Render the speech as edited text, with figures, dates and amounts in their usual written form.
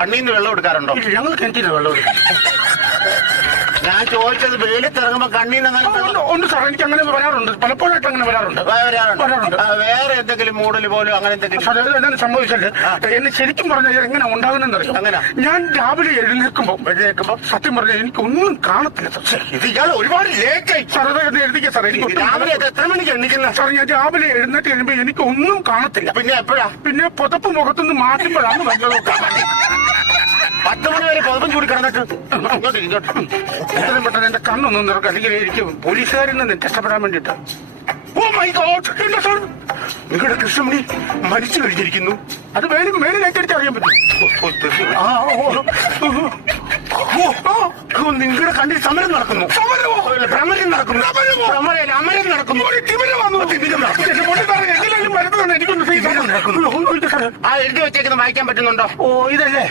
കണ്ണീന്ന് വെള്ളം എടുക്കാറുണ്ടോ? ഞങ്ങൾ കിണറ്റിന് വെള്ളം എടുക്കും. ഞാൻ ചോദിച്ചത് വെയിലത്തിറങ്ങുമ്പോ കണ്ണീന്ന് ഉണ്ട് സാർ, എനിക്ക് അങ്ങനെ വരാറുണ്ട്, പലപ്പോഴായിട്ട് അങ്ങനെ വരാറുണ്ട്. വേറെ എന്തെങ്കിലും മൂടല് പോലും അങ്ങനെ എന്തെങ്കിലും? സാർ, എന്താണ് സംഭവിച്ചത്? എന്നെ ശരിക്കും പറഞ്ഞാൽ എങ്ങനെ ഉണ്ടാകുന്നറിയോ? അങ്ങനെ ഞാൻ രാവിലെ എഴുന്നേൽക്കുമ്പോ സത്യം പറഞ്ഞാൽ എനിക്കൊന്നും കാണത്തില്ല സാർ. ഇത് ഇയാൾ ഒരുപാട് ലേറ്റായി. സാർ, അത് എഴുതിക്കുക സാർ. എനിക്ക് രാവിലെ എത്ര മണിക്ക് എണ്ണിക്കുന്ന? സാർ, ഞാൻ രാവിലെ എഴുന്നേറ്റ് കഴിയുമ്പോ എനിക്ക് ഒന്നും കാണത്തില്ല. പിന്നെ എപ്പോഴാ? പിന്നെ പുതപ്പ് മുഖത്തുനിന്ന് മാറ്റുമ്പോഴാണ് വന്നത്. 10 മണി വരെ പുതപ്പം ചൂടി കിടന്നിട്ട് എത്രയും പെട്ടെന്ന് എന്റെ കണ്ണൊന്നും നിറക്കും, അല്ലെങ്കിൽ എനിക്ക് പോലീസുകാരിൽ നിന്ന് രക്ഷപ്പെടാൻ വേണ്ടിട്ട്. ഓ മൈ ഗോഡ്, എന്താ സാർ? നിങ്ങളുടെ കൃഷ്ണമണി മരിച്ചു കഴിഞ്ഞിരിക്കുന്നു. അത് മേലിലേക്കടിച്ച് അറിയാൻ പറ്റും. നിങ്ങളുടെ കണ്ണിൽ സമരം നടക്കുന്നു. ഭ്രമരം നടക്കുന്നു. അമരം നടക്കുന്നു. എനിക്കൊന്ന് ആ എഴുതി വെച്ചേക്കുന്നത് വായിക്കാൻ പറ്റുന്നുണ്ടോ? ഓ ഇതല്ലേ?